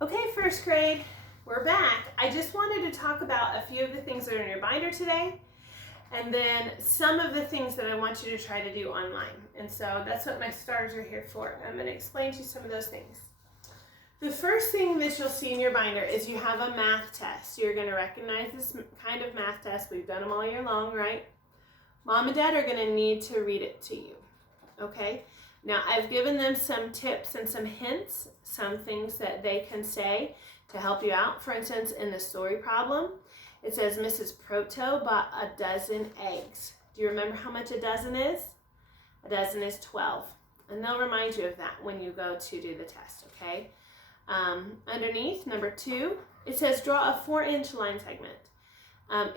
Okay, first grade, we're back. I just wanted to talk about a few of the things that are in your binder today, and then some of the things that I want you to try to do online. And so that's what my stars are here for. I'm going to explain to you some of those things. The first thing that you'll see in your binder is you have a math test. You're going to recognize this kind of math test. We've done them all year long, right? Mom and Dad are going to need to read it to you, okay? Now, I've given them some tips and some hints, some things that they can say to help you out. For instance, in the story problem, it says Mrs. Proto bought a dozen eggs. Do you remember how much a dozen is? A dozen is 12. And they'll remind you of that when you go to do the test, okay? Underneath, number 2, it says draw a 4-inch line segment.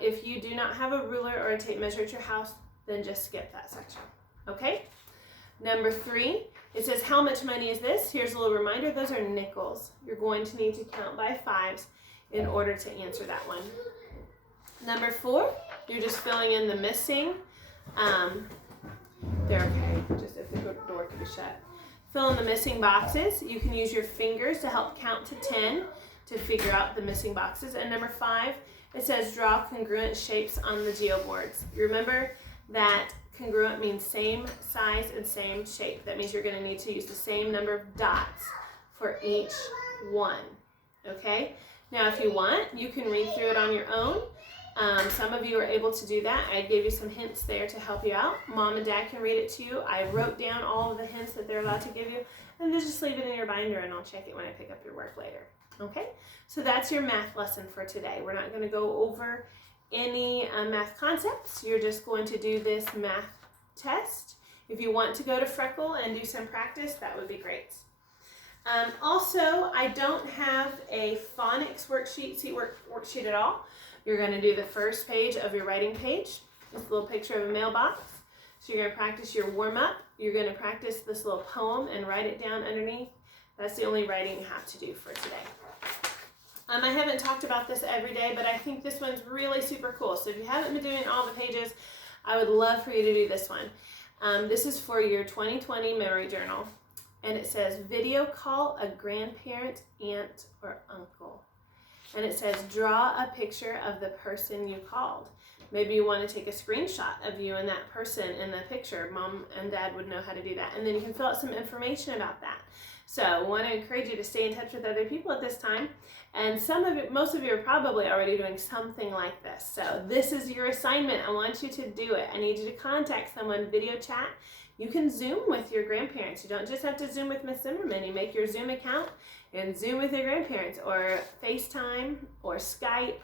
If you do not have a ruler or a tape measure at your house, then just skip that section, okay? Number 3, it says how much money is this? Here's a little reminder, those are nickels. You're going to need to count by 5s in order to answer that one. Number 4, you're just filling in the missing. They're okay, just if the door could be shut. Fill in the missing boxes. You can use your fingers to help count to 10 to figure out the missing boxes. And number 5, it says draw congruent shapes on the geoboards. Remember that congruent means same size and same shape. That means you're going to need to use the same number of dots for each one. Okay? Now, if you want, you can read through it on your own. Some of you are able to do that. I gave you some hints there to help you out. Mom and Dad can read it to you. I wrote down all of the hints that they're allowed to give you, and then just leave it in your binder, and I'll check it when I pick up your work later. Okay? So that's your math lesson for today. We're not going to go over any math concepts. You're just going to do this math test. If you want to go to Freckle and do some practice, that would be great. Also, I don't have a phonics worksheet at all. You're going to do the first page of your writing page. This little picture of a mailbox. So you're going to practice your warm-up. You're going to practice this little poem and write it down underneath. That's the only writing you have to do for today. I haven't talked about this every day, but I think this one's really super cool. So if you haven't been doing all the pages, I would love for you to do this one. This is for your 2020 memory journal. And it says, video call a grandparent, aunt, or uncle. And it says, draw a picture of the person you called. Maybe you want to take a screenshot of you and that person in the picture. Mom and Dad would know how to do that. And then you can fill out some information about that. So I want to encourage you to stay in touch with other people at this time. And most of you are probably already doing something like this. So this is your assignment. I want you to do it. I need you to contact someone, video chat. You can Zoom with your grandparents. You don't just have to Zoom with Miss Zimmerman. You make your Zoom account and Zoom with your grandparents, or FaceTime or Skype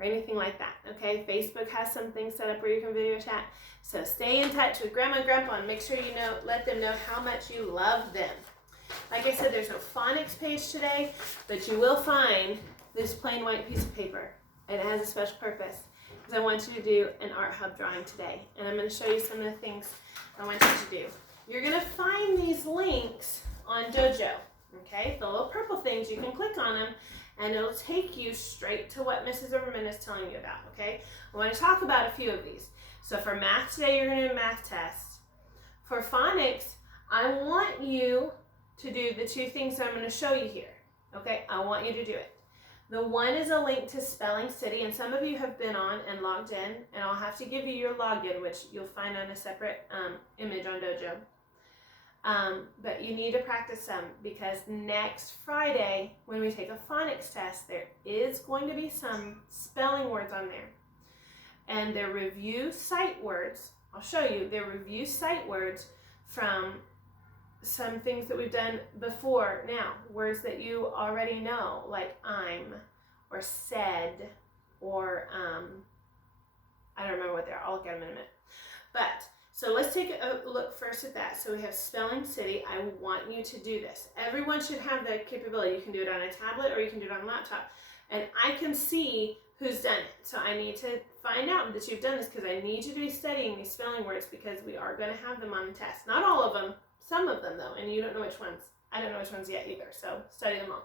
or anything like that, okay? Facebook has some things set up where you can video chat. So stay in touch with Grandma and Grandpa and make sure you let them know how much you love them. Like I said, there's no phonics page today, but you will find this plain white piece of paper, and it has a special purpose, because I want you to do an Art Hub drawing today, and I'm going to show you some of the things I want you to do. You're going to find these links on Dojo, okay? The little purple things, you can click on them, and it'll take you straight to what Mrs. Zimmerman is telling you about, okay? I want to talk about a few of these. So for math today, you're going to do a math test. For phonics, I want you to do the 2 things that I'm going to show you here, okay? I want you to do it. The one is a link to Spelling City, and some of you have been on and logged in, and I'll have to give you your login, which you'll find on a separate image on Dojo. But you need to practice some, because next Friday, when we take a phonics test, there is going to be some spelling words on there. And they're review sight words. I'll show you. They're review sight words from some things that we've done before now. Words that you already know, like I'm, or said, or I don't remember what they are. I'll look at them in a minute. But so let's take a look first at that. So we have Spelling City. I want you to do this. Everyone should have the capability. You can do it on a tablet or you can do it on a laptop. And I can see who's done it. So I need to find out that you've done this, because I need you to be studying these spelling words, because we are going to have them on the test. Not all of them, some of them though, and you don't know which ones. I don't know which ones yet either, so study them all.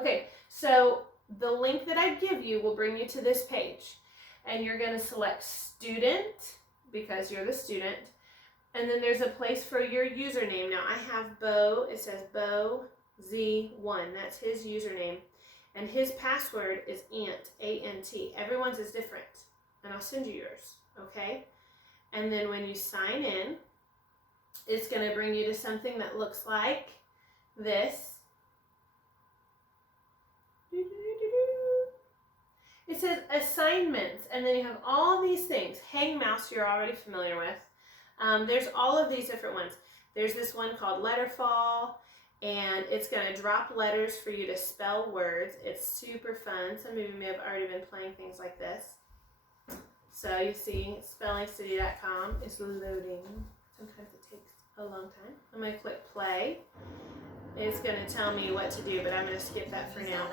Okay, so the link that I give you will bring you to this page, and you're going to select student, because you're the student, and then there's a place for your username. Now I have Bo, it says Bo Z1, that's his username. And his password is ANT, A-N-T. Everyone's is different. And I'll send you yours, okay? And then when you sign in, it's going to bring you to something that looks like this. It says assignments, and then you have all these things. Hang mouse you're already familiar with. There's all of these different ones. There's this one called Letterfall, and it's going to drop letters for you to spell words. It's super fun. Some of you may have already been playing things like this. So you see spellingcity.com is loading. Sometimes it takes a long time. I'm going to click play. It's going to tell me what to do, but I'm going to skip that for now.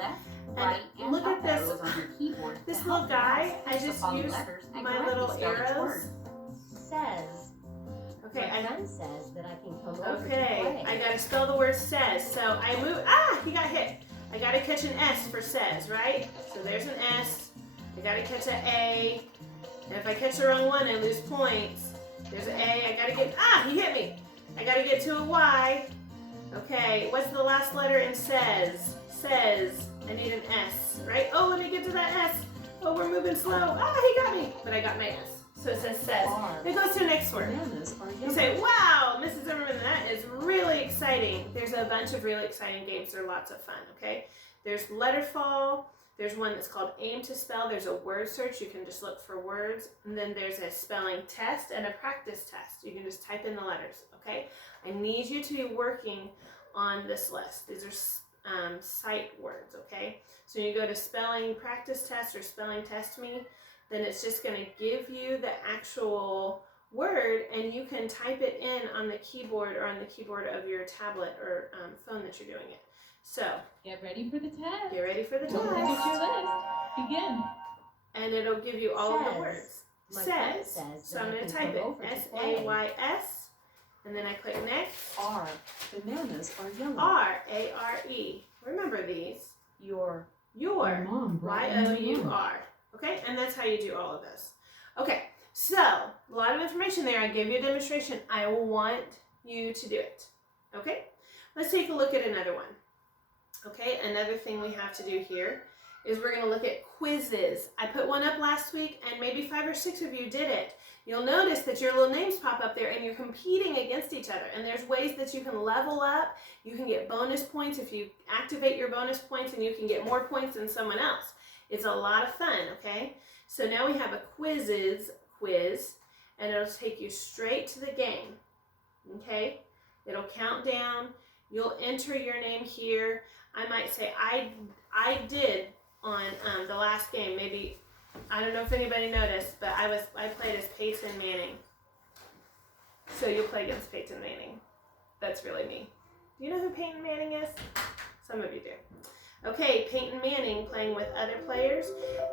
And look at this. This little guy, I just used my little arrows. Says. Okay, my friend says that I can come over to okay, play. I gotta spell the word says. So I move, he got hit. I gotta catch an S for says, right? So there's an S. I gotta catch an A. And if I catch the wrong one, I lose points. There's an A, I gotta get, he hit me. I gotta get to a Y. Okay, what's the last letter in says? Says, I need an S, right? Oh, let me get to that S. Oh, we're moving slow. He got me, but I got my S. So it says says. It goes to the next word. You say, wow, Mrs. Zimmerman, that is really exciting. There's a bunch of really exciting games. They're lots of fun, okay? There's Letterfall. There's one that's called Aim to Spell. There's a word search. You can just look for words. And then there's a spelling test and a practice test. You can just type in the letters, okay? I need you to be working on this list. These are sight words, okay? So you go to spelling practice test or spelling test me, then it's just going to give you the actual word, and you can type it in on the keyboard or on the keyboard of your tablet or phone that you're doing it. So get ready for the test. Get ready for the test. Look at your list. Begin. And it'll give you all of the words. Says. So I'm going to type it. S-A-Y-S. And then I click next. R. Bananas are yellow. R-A-R-E. Remember these. Your mom brought Y-O-U-R. Okay, and that's how you do all of this. Okay, so a lot of information there. I gave you a demonstration. I want you to do it. Okay, let's take a look at another one. Okay, another thing we have to do here is we're going to look at quizzes. I put one up last week, and maybe 5 or 6 of you did it. You'll notice that your little names pop up there, and you're competing against each other. And there's ways that you can level up. You can get bonus points if you activate your bonus points, and you can get more points than someone else. It's a lot of fun, okay? So now we have a quiz, and it'll take you straight to the game, okay? It'll count down. You'll enter your name here. I might say, I did on the last game, maybe, I don't know if anybody noticed, but I played as Peyton Manning. So you'll play against Peyton Manning. That's really me. Do you know who Peyton Manning is? Some of you do. Okay, Peyton Manning playing with other players,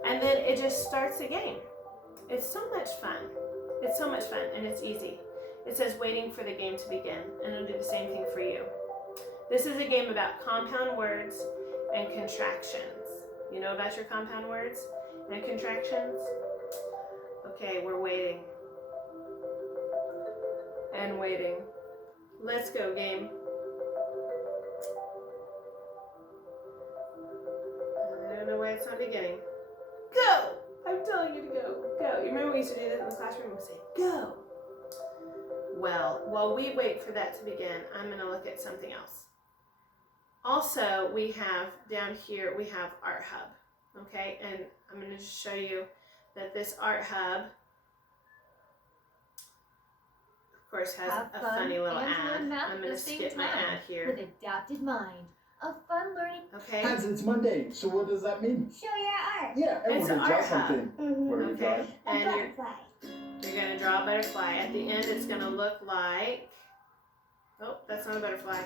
and then it just starts the game. It's so much fun. It's so much fun, and it's easy. It says waiting for the game to begin, and it'll do the same thing for you. This is a game about compound words and contractions. You know about your compound words and contractions? Okay, we're waiting. And waiting. Let's go, game. I don't know why it's not beginning. Go! I'm telling you to go. Go. You remember we used to do this in the classroom? We'd say, go. Well, while we wait for that to begin, I'm going to look at something else. Also, we have down here, we have Art Hub. Okay, and I'm going to just show you that this Art Hub, of course, has a funny little ad. I'm going to skip my ad here. With Adopted Mind, a fun learning. Okay. Hans, it's Monday, so what does that mean? Show your art. Yeah, and It's we're gonna draw Art Hub. something. What are we Okay. drawing? A And butterfly. you're going to draw a butterfly. At the end, it's going to look like, oh, that's not a butterfly.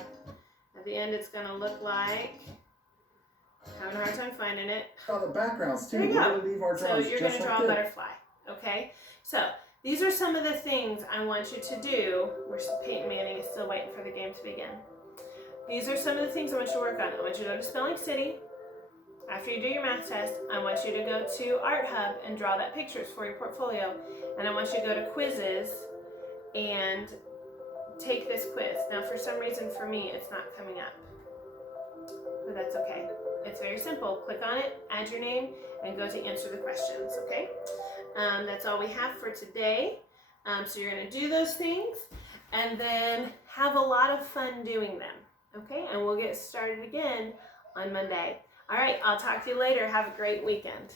At the end, it's going to look like, having a hard time finding it. Oh, the backgrounds too. There you We're go. gonna leave our So drawings you're going just to draw like a this. butterfly, okay? So these are some of the things I want you to do. Peyton Manning is still waiting for the game to begin. These are some of the things I want you to work on. I want you to go to Spelling City. After you do your math test, I want you to go to Art Hub and draw that pictures for your portfolio. And I want you to go to Quizzes and take this quiz. Now, for some reason, for me, it's not coming up. But that's okay. It's very simple. Click on it, add your name, and go to answer the questions, okay? That's all we have for today. So you're going to do those things and then have a lot of fun doing them, okay? And we'll get started again on Monday. All right, I'll talk to you later. Have a great weekend.